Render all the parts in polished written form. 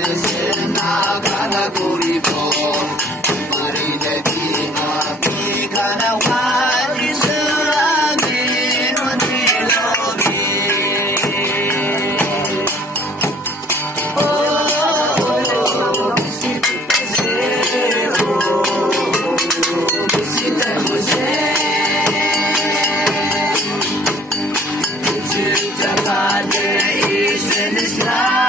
na cada curipo marine di api kana wadi selagi nanti logi oh situ pesero situ pesero jagade isen islam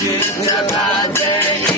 Cinta